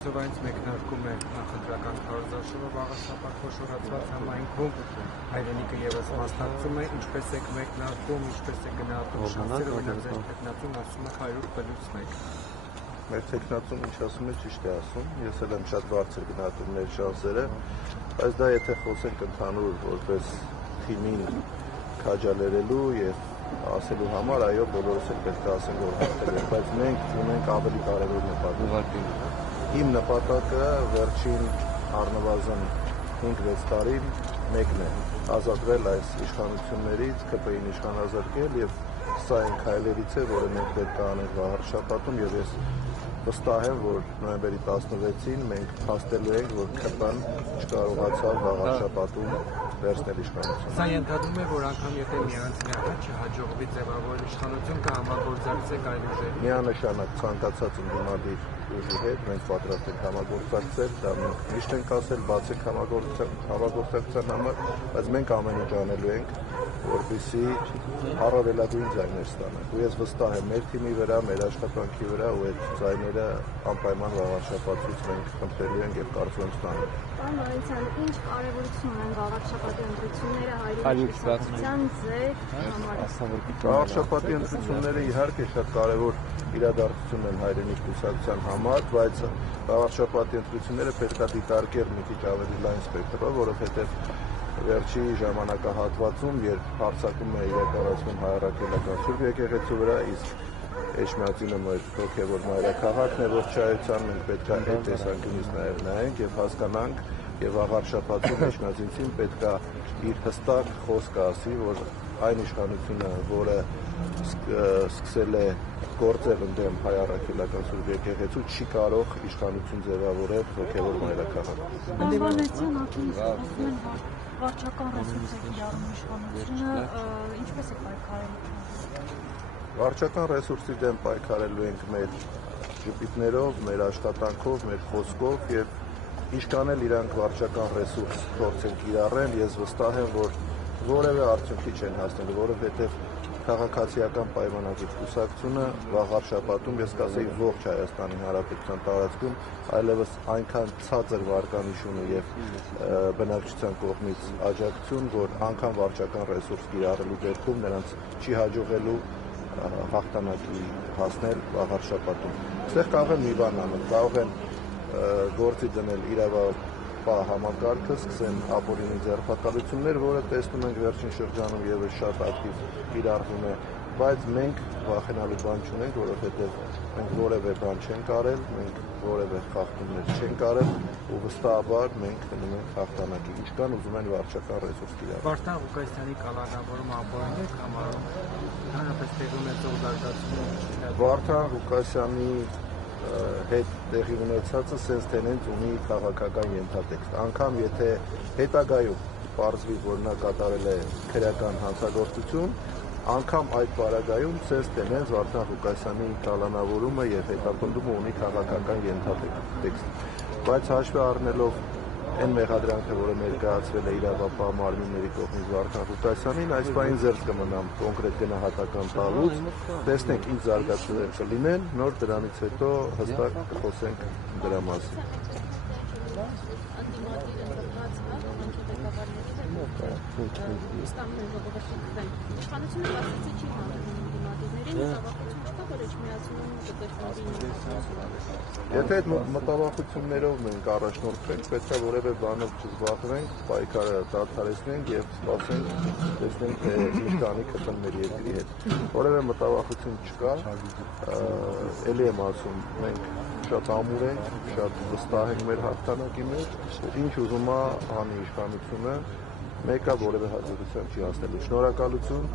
Ծովայից մեկնարկում է նախընտրական քարոզարշավը վաղաշաբաթ խոշորացված համայնքում, հայրենիքը ևս մասնակցում է, ինչպես եք մեկնարկում, ինչպես է գնահատում շանսերը, օրինակ ձեր թեկնածուն ասում է 100+1։ Մեր թեկնածուն ինչ ասում է, ճիշտ է ասում, ես էլ եմ շատ բարձր գնահատում մեր շանսերը, բայց դա եթե խոսենք ընդհանուր որպես թիմին քաջալերելու եւ ասելու համար, այո, բոլորս էլ պետք է ասենք, որ հաղթել ենք, բայց մենք ունենք ավելի կարևոր նպատակ։ Իմ նպատակը վերջին առնվազն 5-6 տարին մեկն է, ազատվել այս իշխանություններից, ԿՊ-ին իշխանազատել եւ սա այն քայլերից է, որը մենք պետք է անենք վաղ շաբաթում եւ ես վստահ եմ, որ նոյեմբերի 16-ին մենք փաստելու ենք, որ ԿՊ-ն չկարողացավ վաղ շաբաթում վերցնել իշխանությունը։ Սա ենթադրում է, որ անգամ եթե միանձնյալ չհաջողվի ձևավորել իշխանություն, կհամագործակցեք այլ ուժերի։ Միանշանակ ցանկացած ընդդիմադիր ուժի հետ մենք պատրաստ ենք համագործակցել, դա մենք միշտ ենք ասել, բացեք համագործակցության համար, բայց մենք ամեն ինչ անելու ենք, որպեսզի առավելագույն ձայներ ստանանք։ Ու ես վստահ եմ մեր թիմի վրա, մեր աշխատանքի վրա ու այդ ձայները անպայման վաղաշաբաթից մենք խնդրելու ենք եւ կարծում եմ ստանանք։ Պարոն Լորենցյան, ինչ կարևորություն ունեն վաղաշաբաթի ընտրությունները հայրենիքի կուսակցության ձեր համար։ Վաղաշաբաթի ընտրությունները իհարկե շատ կարևոր իրադարձություն են հայրենիքի կուսակցության համար, բայց վաղաշաբաթի ընտրությունները պետք է դիտարկել մի քիչ ավելի լայն սպեկտրով, որովհետեւ վերջի ժամանակահատվածում, երբ հարձակում է իրականացվում հայրաքելական Սուրբ եկեղեցու վրա, իսկ Էջմիածինը մեր հոգևոր մայրաքաղաքն է ողջայության, մենք պետք է այդ տեսանկյունից նաև նայենք եւ հասկանանք եւ վաղ շաբաթում Էջմիածինցին պետք է իր հստակ խոսքը ասի, որ այն իշխանությունը, որը սկսել է գործել ընդդեմ հայ առաքելական Սուրբ եկեղեցու, չի կարող իշխանություն ձևավորել հոգևոր մայրաքաղաք։ Վարչական ռեսուրս է կիրառում իշխանությունը, ինչպես է պայքարել։ Վարչական ռեսուրսի դեմ պայքարելու ենք մեր ժպիտներով, մեր աշխատանքով, մեր խոսքով եւ ինչքան էլ իրանք վարչական ռեսուրս փորձեն կիրառել, ես վստահ եմ, որ որևէ արդյունքի չեն հասնելու, որովհետեւ քաղաքացիական պայմանագիր կուսակցությունը վաղ շաբաթում ես կասեի ողջ Հայաստանի Հանրապետության տարածքում այլևս այնքան ցածր վարկանիշ ունի եւ բնակչության կողմից աջակցություն, որ անգամ վարչական ռեսուրս կիրառելու դեպքում նրանց չի հաջողելու հաղթանակի հասնել վաղ շաբաթում։ Այստեղ կարող են մի բան անել, կարող են գործի դնել իրավապահ համակարգը, սկսեն ապօրինի ձերբակալություններ, որը տեսնում ենք վերջին շրջանում եւս շատ ակտիվ կիրառվում է, բայց մենք վախենալու բան չունենք, որովհետեւ մենք որևէ բան չենք արել, մենք որևէ խախտումներ չենք արել ու վստահաբար մենք գնում ենք հաղթանակի, ինչքան ուզում են վարչական ռեսուրս կիրառել։ Վարդան Ղուկասյանի կալանավորումը ապօրինի եք համարում, հանրապես տեղի ունեցող զարգացումը։ Վարդան Ղուկասյանի հետ տեղի ունեցածը սենց թե նենց ունի քաղաքական ենթատեքստ, անգամ եթե հետագայում պարզվի, որ նա կատարել է քրեական հանցագործություն, անգամ այդ պարագայում սենց թե նենց Վարդան Ղուկասյանի կալանավորումը եւ հետապնդումը ունի քաղաքական ենթատեքստ, բայց հաշվի առնելով այն մեղադրանքը, որը ներկայացվել է իրավապահ մարմինների կողմից Վարդան Ղուկասյանին, այս բանին զերծ կմնամ կոնկրետ գնահատական տալուց, տեսնենք ինչ զարգացումներ կլինեն, նոր դրանից հետո հստակ կխոսենք դրա մասին։ Եթե այդ մտավախություններով մենք առաջնորդվենք, պետք է որևէ բանով չզբաղվենք, պայքարը դադարեցնենք եւ սպասենք, տեսնենք թե ինչ կանի ԿՊ-ն մեր երկրի հետ։ Որևէ մտավախություն չկա, ելի եմ ասում, մենք շատ ամուր ենք, շատ վստահ ենք մեր հաղթանակի մեջ, ինչ ուզում է անի իշխանությունը, մեկը որևէ հաջողության չի հասնելու։ Շնորհակալություն